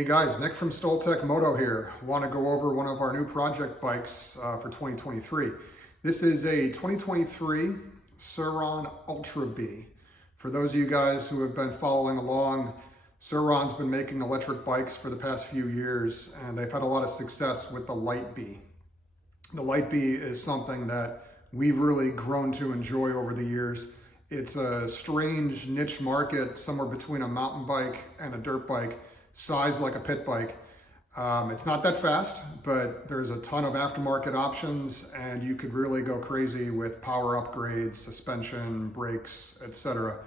Hey guys, Nick from Stoltec Moto here. Want to go over one of our new project bikes for 2023. This is a 2023 Sur Ron Ultra Bee. For those of you guys who have been following along, Sur Ron's been making electric bikes for the past few years, and they've had a lot of success with the Light Bee. The Light Bee is something that we've really grown to enjoy over the years. It's a strange niche market, somewhere between a mountain bike and a dirt bike, sized like a pit bike. It's not that fast, but there's a ton of aftermarket options, and you could really go crazy with power upgrades, suspension, brakes, etc.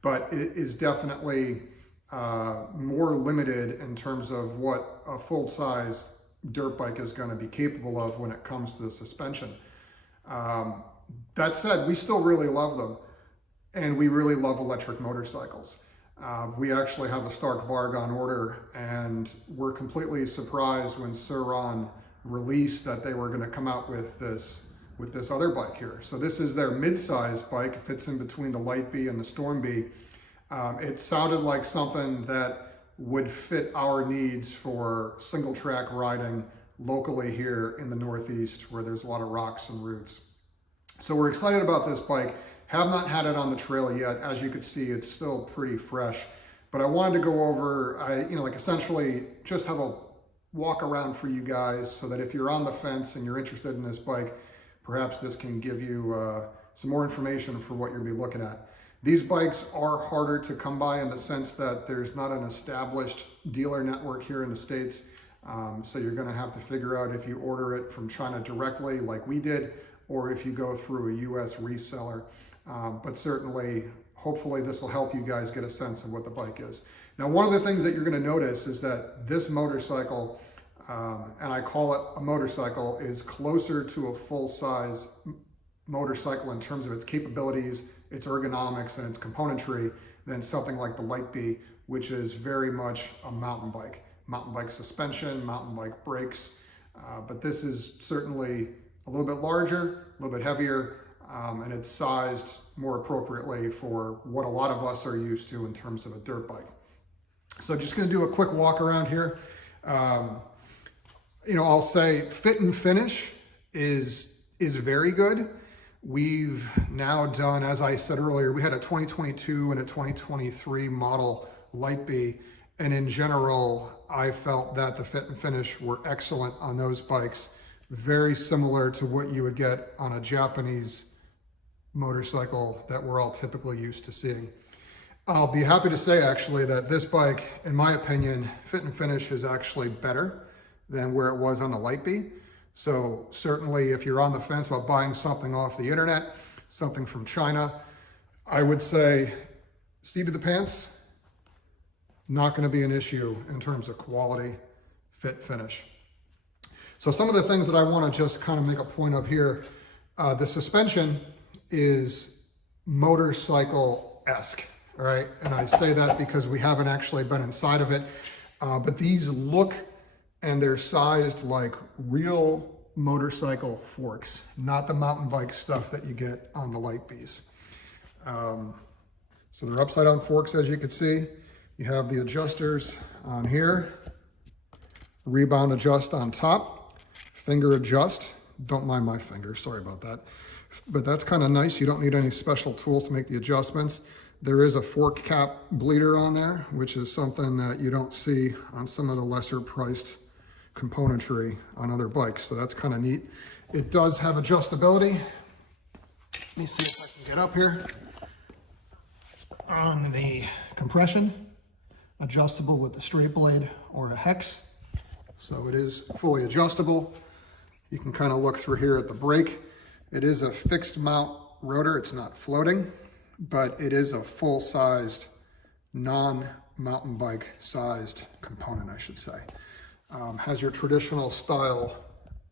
But it is definitely more limited in terms of what a full-size dirt bike is going to be capable of when it comes to the suspension. That said, we still really love them, and we really love electric motorcycles. We actually have a Stark Varg on order, and we're completely surprised when Sur Ron released that they were going to come out with this other bike here. So this is their mid-size bike. It fits in between the Light Bee and the Storm Bee. It sounded like something that would fit our needs for single track riding locally here in the Northeast, where there's a lot of rocks and roots. So we're excited about this bike. Have not had it on the trail yet. As you can see, it's still pretty fresh, but I wanted to go over, essentially just have a walk around for you guys, so that if you're on the fence and you're interested in this bike, perhaps this can give you some more information for what you'll be looking at. These bikes are harder to come by in the sense that there's not an established dealer network here in the States. So you're gonna have to figure out if you order it from China directly like we did, or if you go through a US reseller. But certainly, hopefully this will help you guys get a sense of what the bike is. Now, one of the things that you're going to notice is that this motorcycle, and I call it a motorcycle, is closer to a full-size motorcycle in terms of its capabilities, its ergonomics, and its componentry than something like the Light Bee, which is very much a mountain bike. Mountain bike suspension, mountain bike brakes, but this is certainly a little bit larger, a little bit heavier, and it's sized more appropriately for what a lot of us are used to in terms of a dirt bike. So just going to do a quick walk around here. I'll say fit and finish is very good. We've now done, as I said earlier, we had a 2022 and a 2023 model Light Bee, and in general, I felt that the fit and finish were excellent on those bikes. Very similar to what you would get on a Japanese motorcycle that we're all typically used to seeing. I'll be happy to say actually that this bike, in my opinion, fit and finish is actually better than where it was on the Light Bee. So certainly if you're on the fence about buying something off the internet, something from China, I would say seat of the pants, not going to be an issue in terms of quality, fit, finish. So some of the things that I want to just kind of make a point of here, the suspension is motorcycle-esque, all right? And I say that because we haven't actually been inside of it, but these look and they're sized like real motorcycle forks, not the mountain bike stuff that you get on the Light Bees. So they're upside down forks, as you can see. You have the adjusters on here, rebound adjust on top, finger adjust. Don't mind my finger, sorry about that. But that's kind of nice. You don't need any special tools to make the adjustments. There is a fork cap bleeder on there, which is something that you don't see on some of the lesser priced componentry on other bikes. So that's kind of neat. It does have adjustability. Let me see if I can get up here. On the compression, adjustable with the straight blade or a hex. So it is fully adjustable. You can kind of look through here at the brake. It is a fixed mount rotor. It's not floating, but it is a full-sized, non-mountain bike sized component, I should say. Has your traditional style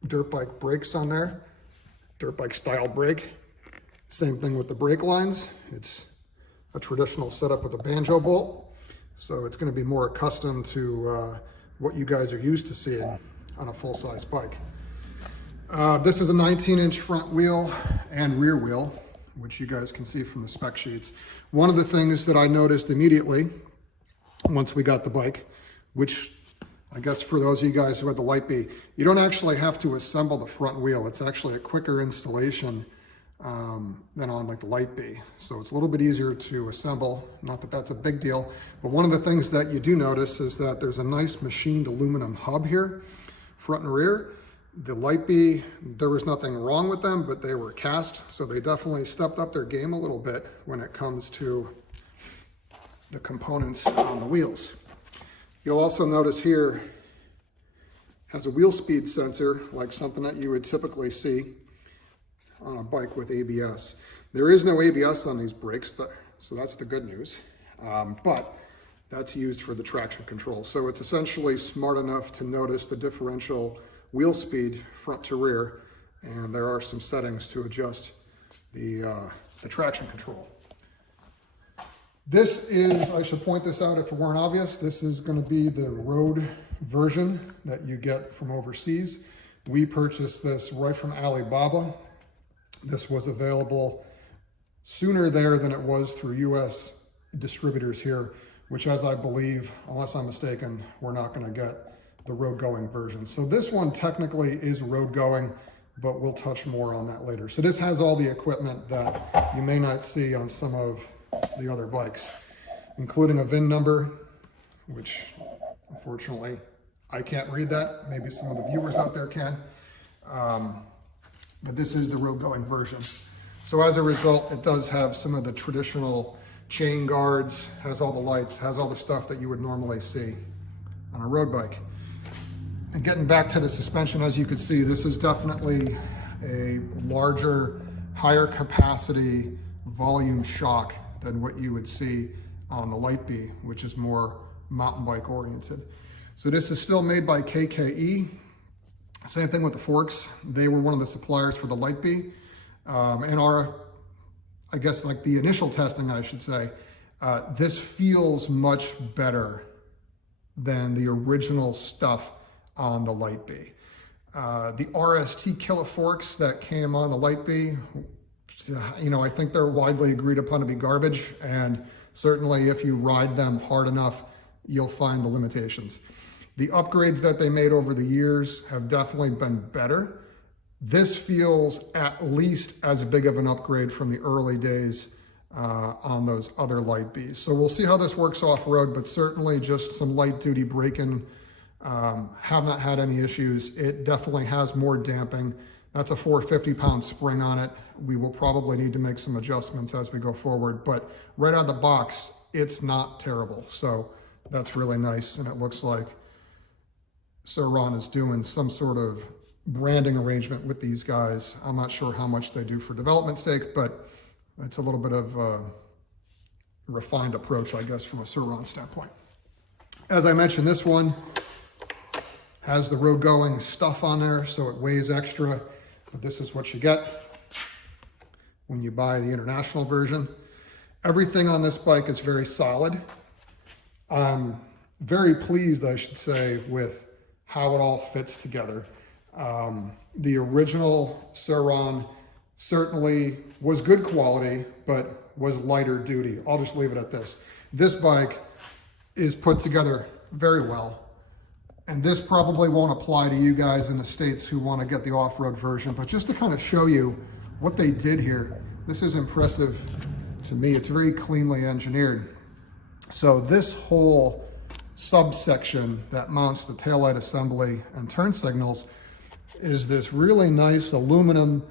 dirt bike brakes on there, dirt bike style brake. Same thing with the brake lines. It's a traditional setup with a banjo bolt. So it's going to be more accustomed to what you guys are used to seeing on a full-size bike. This is a 19-inch front wheel and rear wheel, which you guys can see from the spec sheets. One of the things that I noticed immediately once we got the bike, which I guess for those of you guys who had the Light Bee, you don't actually have to assemble the front wheel. It's actually a quicker installation than on like the Light Bee. So it's a little bit easier to assemble. Not that that's a big deal, but one of the things that you do notice is that there's a nice machined aluminum hub here, front and rear. The Light Bee, there was nothing wrong with them, but they were cast. So they definitely stepped up their game a little bit when it comes to the components on the wheels. You'll also notice here has a wheel speed sensor, like something that you would typically see on a bike with ABS. There is no ABS on these brakes, so that's the good news. But that's used for the traction control. So it's essentially smart enough to notice the differential wheel speed front to rear, and there are some settings to adjust the traction control. This is, I should point this out if it weren't obvious, this is going to be the road version that you get from overseas. We purchased this right from Alibaba. This was available sooner there than it was through US distributors here, which, as I believe, unless I'm mistaken, we're not going to get the road going version. So this one technically is road going, but we'll touch more on that later. So this has all the equipment that you may not see on some of the other bikes, including a VIN number, which unfortunately I can't read that. Maybe some of the viewers out there can. But this is the road going version. So as a result, it does have some of the traditional chain guards, has all the lights, has all the stuff that you would normally see on a road bike. And getting back to the suspension, as you can see, this is definitely a larger, higher capacity volume shock than what you would see on the Light Bee, which is more mountain bike oriented. So this is still made by KKE. Same thing with the forks. They were one of the suppliers for the Light Bee. And I guess like the initial testing, I should say, this feels much better than the original stuff on the Light Bee. The RST Killer forks that came on the Light Bee, I think they're widely agreed upon to be garbage, and certainly if you ride them hard enough, you'll find the limitations. The upgrades that they made over the years have definitely been better. This feels at least as big of an upgrade from the early days on those other Light Bees. So we'll see how this works off-road, but certainly just some light-duty braking. Have not had any issues. It definitely has more damping. That's a 450-pound spring on it. We will probably need to make some adjustments as we go forward, but right out of the box, it's not terrible. So that's really nice, and it looks like Sur Ron is doing some sort of branding arrangement with these guys. I'm not sure how much they do for development's sake, but it's a little bit of a refined approach, I guess, from a Sur Ron standpoint. As I mentioned, this one has the road going stuff on there, so it weighs extra, but this is what you get when you buy the international version. Everything on this bike is very solid. I'm very pleased, I should say, with how it all fits together. The original Sur Ron certainly was good quality, but was lighter duty. I'll just leave it at this. This bike is put together very well. And this probably won't apply to you guys in the States who want to get the off-road version, but just to kind of show you what they did here, this is impressive to me. It's very cleanly engineered. So this whole subsection that mounts the taillight assembly and turn signals is this really nice aluminum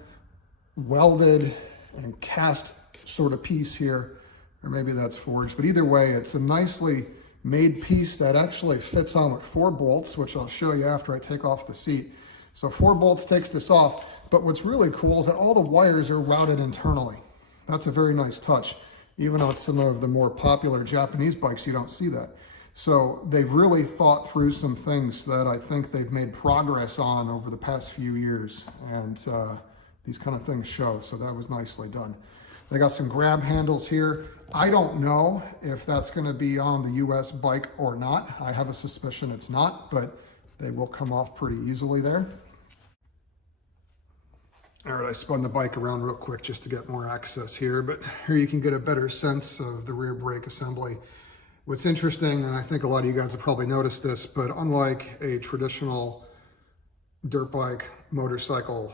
welded and cast sort of piece here, or maybe that's forged, but either way, it's a nicely made piece that actually fits on with 4 bolts, which I'll show you after I take off the seat. So 4 bolts takes this off, but what's really cool is that all the wires are routed internally. That's a very nice touch. Even on some of the more popular Japanese bikes, you don't see that. So they've really thought through some things that I think they've made progress on over the past few years, and these kind of things show, so that was nicely done. They got some grab handles here. I don't know if that's going to be on the US bike or not. I have a suspicion it's not, but they will come off pretty easily there. All right, I spun the bike around real quick just to get more access here, but here you can get a better sense of the rear brake assembly. What's interesting, and I think a lot of you guys have probably noticed this, but unlike a traditional dirt bike, motorcycle,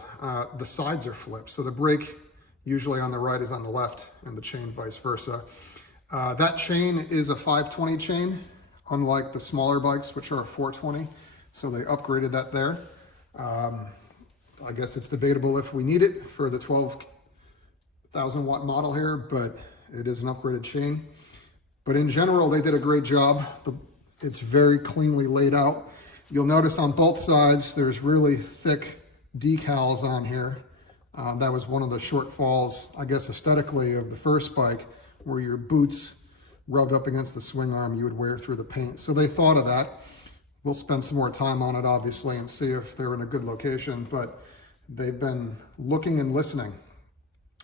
the sides are flipped. So the brake usually on the right is on the left and the chain vice versa. That chain is a 520 chain, unlike the smaller bikes, which are a 420. So they upgraded that there. I guess it's debatable if we need it for the 12,000 watt model here, but it is an upgraded chain. But in general, they did a great job. It's very cleanly laid out. You'll notice on both sides, there's really thick decals on here. That was one of the shortfalls, I guess, aesthetically of the first bike, where your boots rubbed up against the swing arm, you would wear through the paint. So they thought of that. We'll spend some more time on it, obviously, and see if they're in a good location, but they've been looking and listening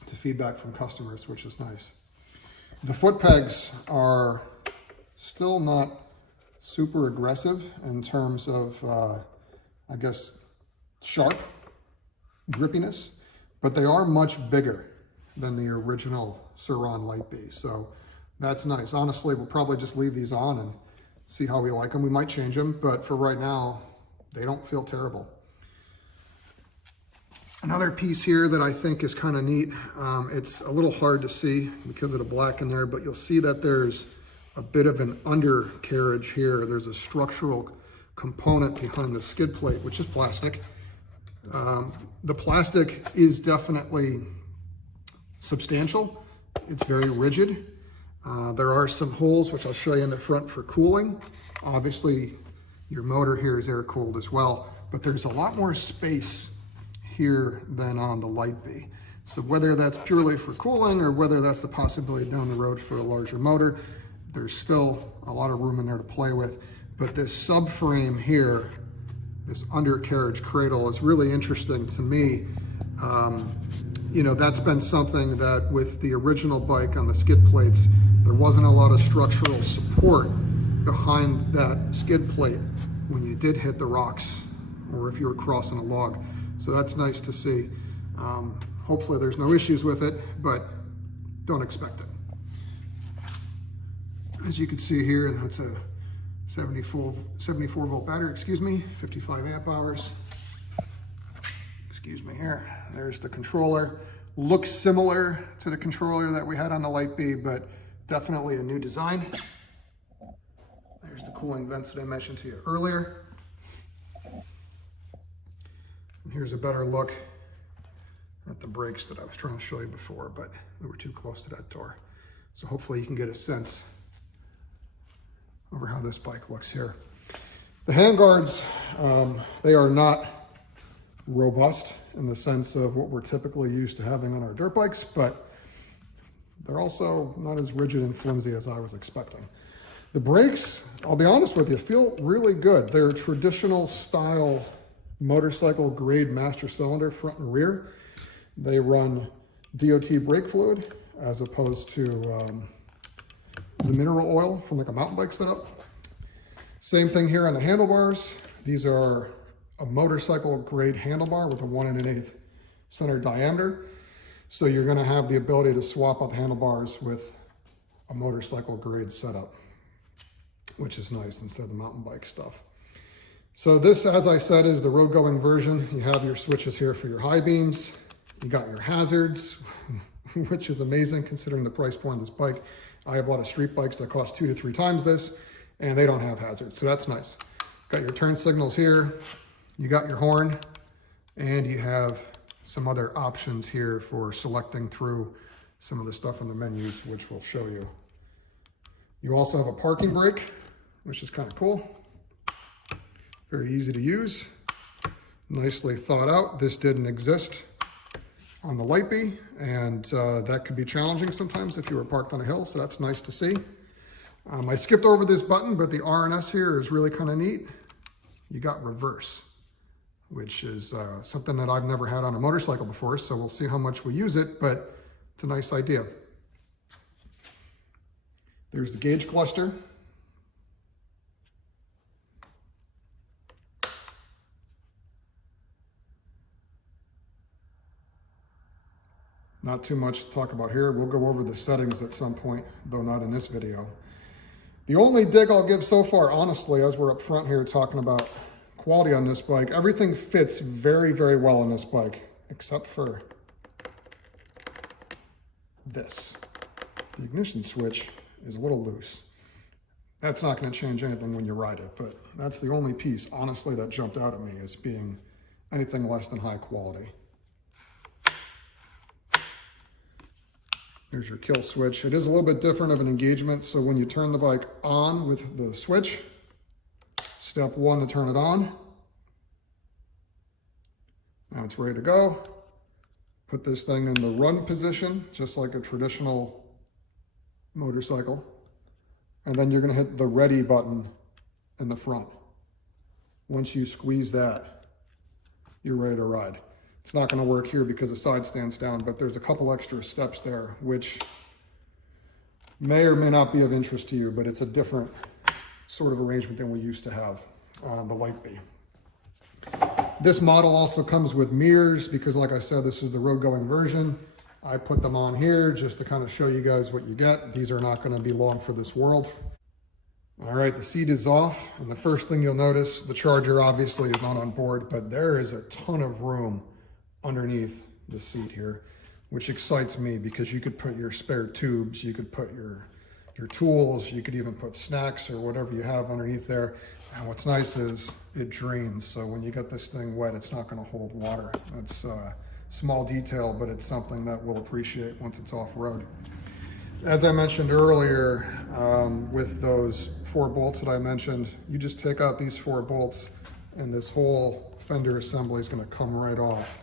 to feedback from customers, which is nice. The foot pegs are still not super aggressive in terms of, I guess, sharp grippiness, but they are much bigger than the original Sur Ron Light Bee. So that's nice. Honestly, we'll probably just leave these on and see how we like them. We might change them, but for right now, they don't feel terrible. Another piece here that I think is kind of neat, it's a little hard to see because of the black in there, but you'll see that there's a bit of an undercarriage here. There's a structural component behind the skid plate, which is plastic. The plastic is definitely substantial. It's very rigid. There are some holes, which I'll show you in the front for cooling. Obviously, your motor here is air cooled as well, but there's a lot more space here than on the Light Bee. So whether that's purely for cooling or whether that's the possibility down the road for a larger motor, there's still a lot of room in there to play with. But this subframe here, this undercarriage cradle, is really interesting to me. You know, that's been something that with the original bike on the skid plates, there wasn't a lot of structural support behind that skid plate when you did hit the rocks or if you were crossing a log. So that's nice to see. Hopefully there's no issues with it, but don't expect it. As you can see here, that's a 74 volt battery, 55 amp hours. Excuse me here. There's the controller. Looks similar to the controller that we had on the Light Bee, but definitely a new design. There's the cooling vents that I mentioned to you earlier. And here's a better look at the brakes that I was trying to show you before, but we were too close to that door. So hopefully you can get a sense over how this bike looks here. The handguards, they are not robust in the sense of what we're typically used to having on our dirt bikes, but they're also not as rigid and flimsy as I was expecting. The brakes, I'll be honest with you, feel really good. They're traditional style motorcycle grade master cylinder front and rear. They run DOT brake fluid as opposed to the mineral oil from like a mountain bike setup. Same thing here on the handlebars. These are a motorcycle grade handlebar with a 1 1/8 center diameter. So you're going to have the ability to swap out the handlebars with a motorcycle grade setup, which is nice instead of the mountain bike stuff. So this, as I said, is the road going version. You have your switches here for your high beams. You got your hazards, which is amazing considering the price point of this bike. I have a lot of street bikes that cost 2 to 3 times this, and they don't have hazards, so that's nice. Got your turn signals here, you got your horn, and you have some other options here for selecting through some of the stuff in the menus, which we'll show you. You also have a parking brake, which is kind of cool. Very easy to use, nicely thought out. This didn't exist on the Light Bee, and that could be challenging sometimes if you were parked on a hill, so that's nice to see. I skipped over this button, but the R&S here is really kind of neat. You got reverse, which is something that I've never had on a motorcycle before, so we'll see how much we use it, but it's a nice idea. There's the gauge cluster. Not too much to talk about here. We'll go over the settings at some point, though not in this video. The only dig I'll give so far, honestly, as we're up front here talking about quality on this bike, everything fits very, very well on this bike, except for this. The ignition switch is a little loose. That's not going to change anything when you ride it, but that's the only piece, honestly, that jumped out at me as being anything less than high quality. Here's your kill switch. It is a little bit different of an engagement, so when you turn the bike on with the switch, step one to turn it on. Now it's ready to go. Put this thing in the run position, just like a traditional motorcycle. And then you're going to hit the ready button in the front. Once you squeeze that, you're ready to ride. It's not going to work here because the side stands down, but there's a couple extra steps there, which may or may not be of interest to you, but it's a different sort of arrangement than we used to have on the Light Bee. This model also comes with mirrors because, like I said, this is the road-going version. I put them on here just to kind of show you guys what you get. These are not going to be long for this world. All right, the seat is off, and the first thing you'll notice, the charger obviously is not on board, but there is a ton of room underneath the seat here, which excites me because you could put your spare tubes, you could put your tools, you could even put snacks or whatever you have underneath there. And what's nice is it drains, so when you get this thing wet, it's not going to hold water. That's small detail, but it's something that we'll appreciate once it's off-road. As I mentioned earlier, with those 4 bolts that I mentioned, you just take out these 4 bolts and this whole fender assembly is going to come right off.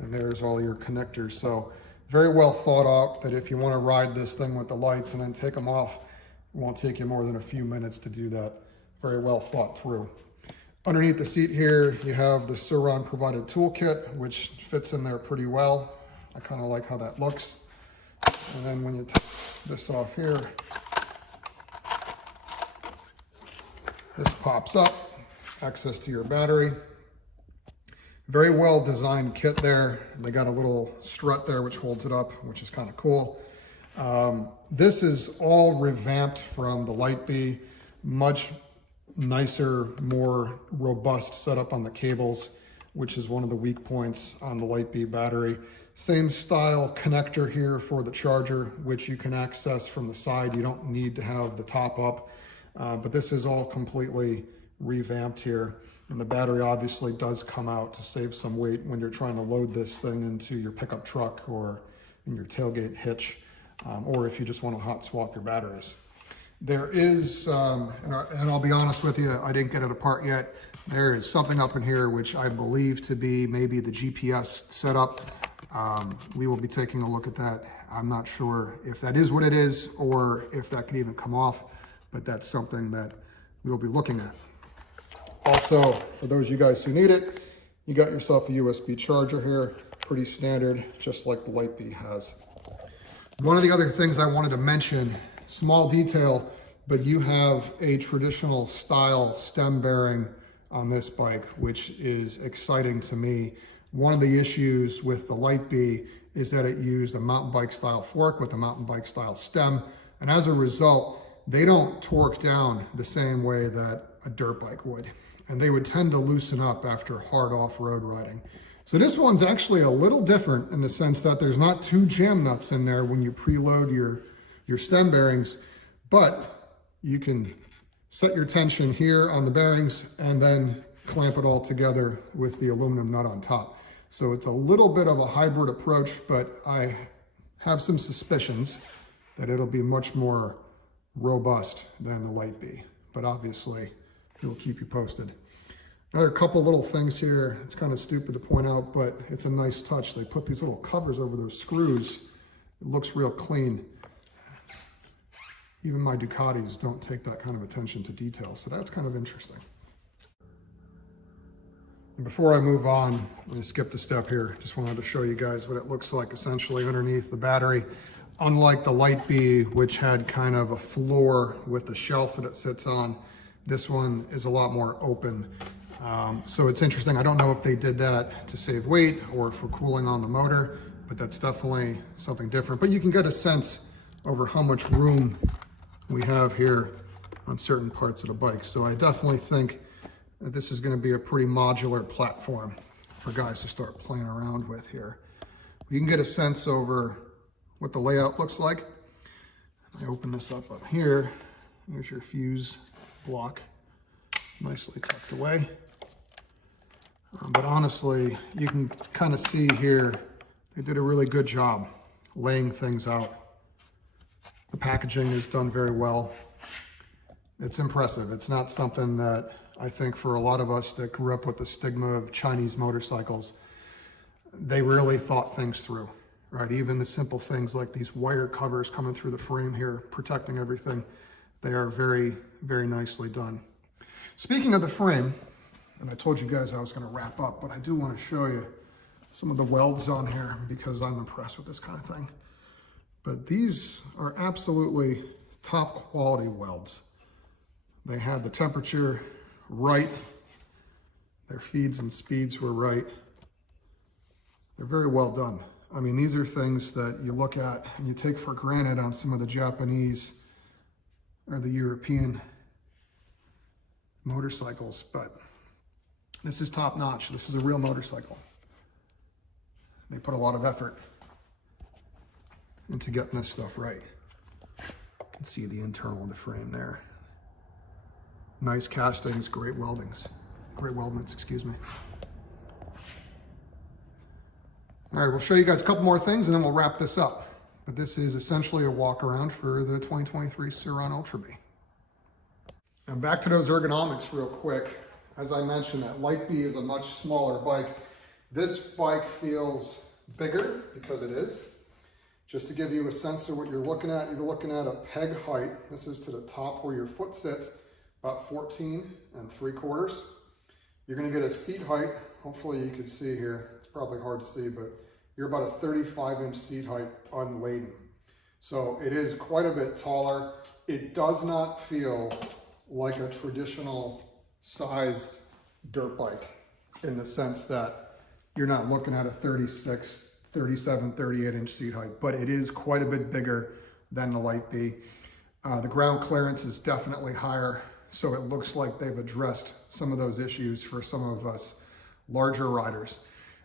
And there's all your connectors. So very well thought out that if you want to ride this thing with the lights and then take them off, it won't take you more than a few minutes to do that. Very well thought through. Underneath the seat here, you have the Sur Ron provided toolkit, which fits in there pretty well. I kind of like how that looks. And then when you take this off here, this pops up, access to your battery. Very well designed kit there. They got a little strut there which holds it up, which is kind of cool. This is all revamped from the Light Bee. Much nicer, more robust setup on the cables, which is one of the weak points on the Light Bee battery. Same style connector here for the charger, which you can access from the side. You don't need to have the top up, but this is all completely revamped here. And the battery obviously does come out to save some weight when you're trying to load this thing into your pickup truck or in your tailgate hitch, or if you just want to hot swap your batteries. There is, and I'll be honest with you, I didn't get it apart yet. There is something up in here which I believe to be maybe the GPS setup. We will be taking a look at that. I'm not sure if that is what it is or if that could even come off, but that's something that we'll be looking at. Also, for those of you guys who need it, you got yourself a USB charger here, pretty standard, just like the Light Bee has. One of the other things I wanted to mention, small detail, but you have a traditional style stem bearing on this bike, which is exciting to me. One of the issues with the Light Bee is that it used a mountain bike style fork with a mountain bike style stem. And as a result, they don't torque down the same way that a dirt bike would. And they would tend to loosen up after hard off-road riding. So this one's actually a little different in the sense that there's not 2 jam nuts in there when you preload your stem bearings, but you can set your tension here on the bearings and then clamp it all together with the aluminum nut on top. So it's a little bit of a hybrid approach, but I have some suspicions that it'll be much more robust than the Light Bee, but obviously we'll keep you posted. Another couple little things here. It's kind of stupid to point out, but it's a nice touch. They put these little covers over those screws. It looks real clean. Even my Ducatis don't take that kind of attention to detail, so that's kind of interesting. And before I move on, let me skip the step here. Just wanted to show you guys what it looks like essentially underneath the battery. Unlike the Light Bee, which had kind of a floor with the shelf that it sits on, this one is a lot more open. So it's interesting. I don't know if they did that to save weight or for cooling on the motor, but that's definitely something different. But you can get a sense over how much room we have here on certain parts of the bike. So I definitely think that this is going to be a pretty modular platform for guys to start playing around with here. You can get a sense over what the layout looks like. I open this up here. Here's your fuse block, nicely tucked away. But honestly, you can kind of see here, they did a really good job laying things out. The packaging is done very well. It's impressive. It's not something that I think for a lot of us that grew up with the stigma of Chinese motorcycles, they really thought things through, right? Even the simple things like these wire covers coming through the frame here, protecting everything, they are very, very nicely done. Speaking of the frame, and I told you guys I was going to wrap up, but I do want to show you some of the welds on here because I'm impressed with this kind of thing. But these are absolutely top quality welds. They had the temperature right. Their feeds and speeds were right. They're very well done. I mean, these are things that you look at and you take for granted on some of the Japanese or the European motorcycles, but this is top notch. This is a real motorcycle. They put a lot of effort into getting this stuff right. You can see the internal of the frame there. Nice castings, great weldments, excuse me. All right, we'll show you guys a couple more things and then we'll wrap this up. But this is essentially a walk around for the 2023 Sur Ron Ultra Bee. And back to those ergonomics real quick. As I mentioned, that Light Bee is a much smaller bike. This bike feels bigger because it is. Just to give you a sense of what you're looking at a peg height. This is to the top where your foot sits, about 14 3/4. You're gonna get a seat height. Hopefully you can see here. It's probably hard to see, but you're about a 35-inch seat height unladen. So it is quite a bit taller. It does not feel like a traditional sized dirt bike in the sense that you're not looking at a 36, 37, 38-inch seat height, but it is quite a bit bigger than the Light Bee. The ground clearance is definitely higher, so it looks like they've addressed some of those issues for some of us larger riders.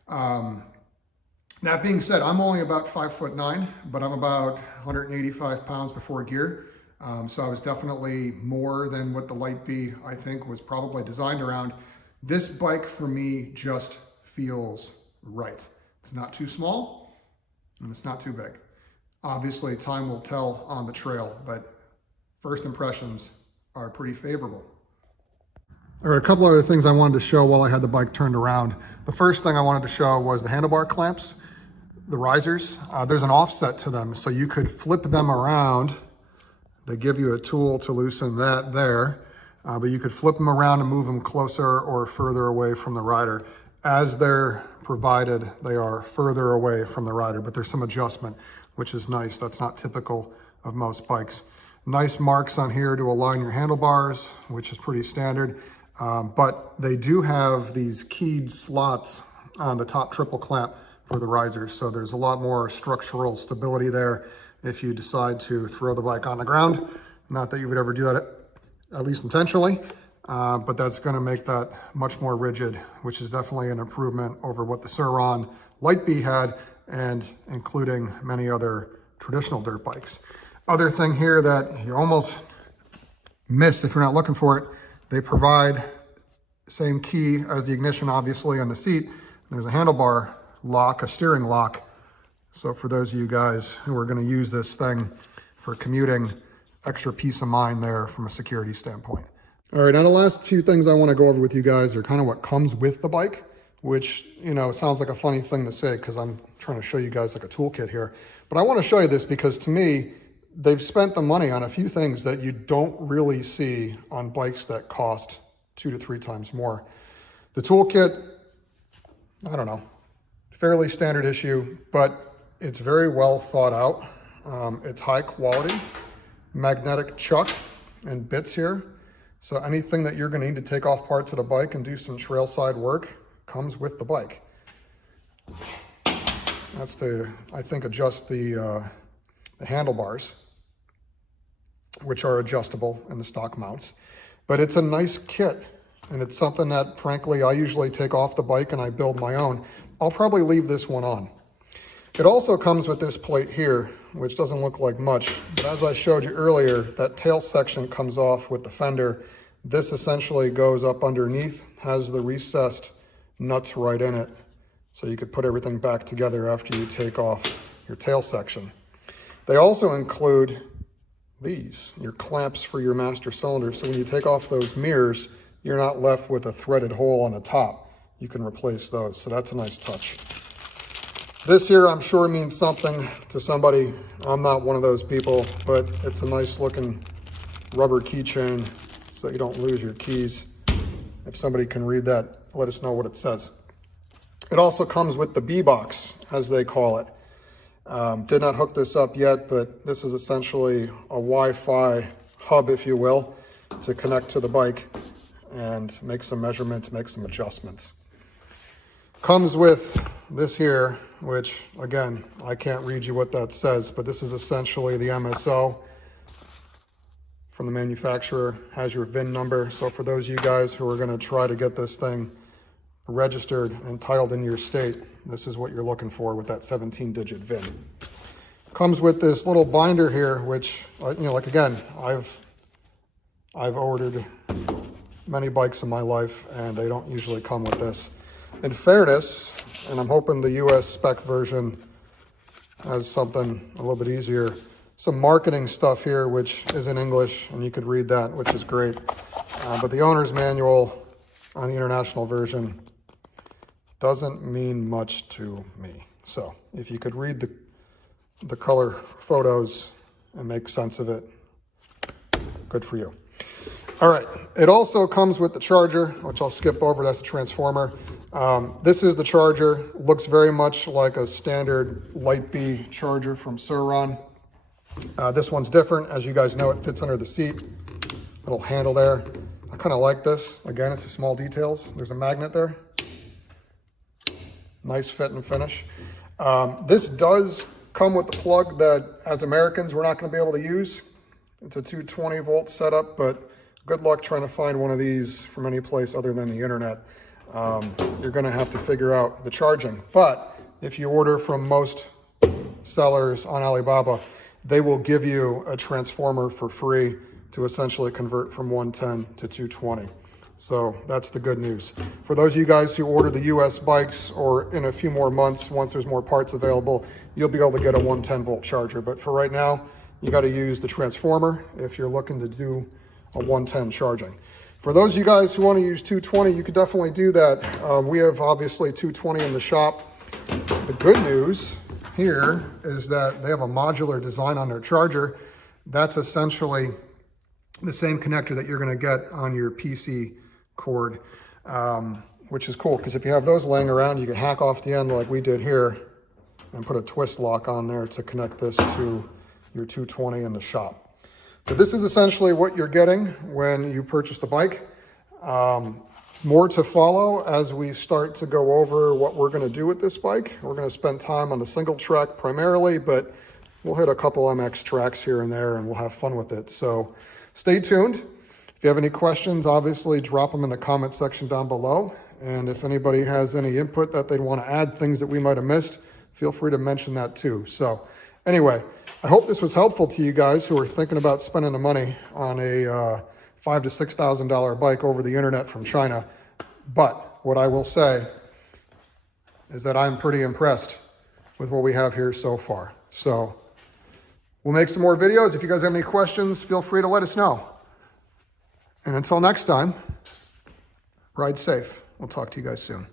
That being said, I'm only about 5'9", but I'm about 185 pounds before gear. So I was definitely more than what the Light Bee, I think, was probably designed around. This bike for me just feels right. It's not too small and it's not too big. Obviously, time will tell on the trail, but first impressions are pretty favorable. All right, a couple other things I wanted to show while I had the bike turned around. The first thing I wanted to show was the handlebar clamps, the risers. There's an offset to them, so you could flip them around. They give you a tool to loosen that there, but you could flip them around and move them closer or further away from the rider. As they're provided, they are further away from the rider, but there's some adjustment, which is nice. That's not typical of most bikes. Nice marks on here to align your handlebars, which is pretty standard, but they do have these keyed slots on the top triple clamp for the risers, so there's a lot more structural stability there if you decide to throw the bike on the ground. Not that you would ever do that, at least intentionally, but that's gonna make that much more rigid, which is definitely an improvement over what the Sur Ron Light Bee had, and including many other traditional dirt bikes. Other thing here that you almost miss if you're not looking for it, they provide same key as the ignition, obviously, on the seat. There's a handlebar lock, a steering lock. So for those of you guys who are going to use this thing for commuting, extra peace of mind there from a security standpoint. All right, now the last few things I want to go over with you guys are kind of what comes with the bike, which, you know, sounds like a funny thing to say because I'm trying to show you guys like a toolkit here. But I want to show you this because to me, they've spent the money on a few things that you don't really see on bikes that cost 2 to 3 times more. The toolkit, I don't know, fairly standard issue, but it's very well thought out. It's high quality, magnetic chuck and bits here. So anything that you're gonna need to take off parts of the bike and do some trail side work comes with the bike. That's to, I think, adjust the handlebars. which are adjustable in the stock mounts. But it's a nice kit, and it's something that, frankly, I usually take off the bike and I build my own. I'll probably leave this one on. It also comes with this plate here, which doesn't look like much, but as I showed you earlier, that tail section comes off with the fender. This essentially goes up underneath, has the recessed nuts right in it, so you could put everything back together after you take off your tail section. They also include these, your clamps for your master cylinder, so when you take off those mirrors, you're not left with a threaded hole on the top. You can replace those, so that's a nice touch. This here, I'm sure, means something to somebody. I'm not one of those people, but it's a nice looking rubber keychain so you don't lose your keys. If somebody can read that, let us know what it says. It also comes with the Bee box, as they call it. Did not hook this up yet, but this is essentially a Wi-Fi hub, if you will, to connect to the bike and make some measurements, make some adjustments. Comes with this here, which again, I can't read you what that says, but this is essentially the MSO from the manufacturer, has your VIN number. So for those of you guys who are gonna try to get this thing registered and titled in your state, this is what you're looking for with that 17-digit VIN. Comes with this little binder here, which, like again, I've ordered many bikes in my life and they don't usually come with this. In fairness, and I'm hoping the US spec version has something a little bit easier, some marketing stuff here, which is in English, and you could read that, which is great. But the owner's manual on the international version doesn't mean much to me. So if you could read the color photos and make sense of it, good for you. All right, it also comes with the charger, which I'll skip over, that's the transformer. This is the charger, looks very much like a standard Light Bee charger from Sur Ron. This one's different, as you guys know, it fits under the seat, little handle there. I kind of like this. Again, it's the small details. There's a magnet there. Nice fit and finish. This does come with the plug that, as Americans, we're not going to be able to use. It's a 220 volt setup, but good luck trying to find one of these from any place other than the internet. You're going to have to figure out the charging. But if you order from most sellers on Alibaba, they will give you a transformer for free to essentially convert from 110 to 220. So that's the good news. For those of you guys who order the US bikes, or in a few more months, once there's more parts available, you'll be able to get a 110 volt charger. But for right now, you got to use the transformer if you're looking to do a 110 charging. For those of you guys who want to use 220, you could definitely do that. We have obviously 220 in the shop. The good news here is that they have a modular design on their charger. That's essentially the same connector that you're going to get on your PC cord, which is cool, because if you have those laying around, you can hack off the end like we did here and put a twist lock on there to connect this to your 220 in the shop. So this is essentially what you're getting when you purchase the bike. More to follow as we start to go over what we're going to do with this bike. We're going to spend time on the single track primarily, but we'll hit a couple MX tracks here and there and we'll have fun with it. So stay tuned. If you have any questions, obviously drop them in the comment section down below. And if anybody has any input that they'd want to add, things that we might have missed, feel free to mention that too. So anyway, I hope this was helpful to you guys who are thinking about spending the money on a $5,000 to $6,000 bike over the internet from China. But what I will say is that I'm pretty impressed with what we have here so far. So we'll make some more videos. If you guys have any questions, feel free to let us know. And until next time, ride safe. We'll talk to you guys soon.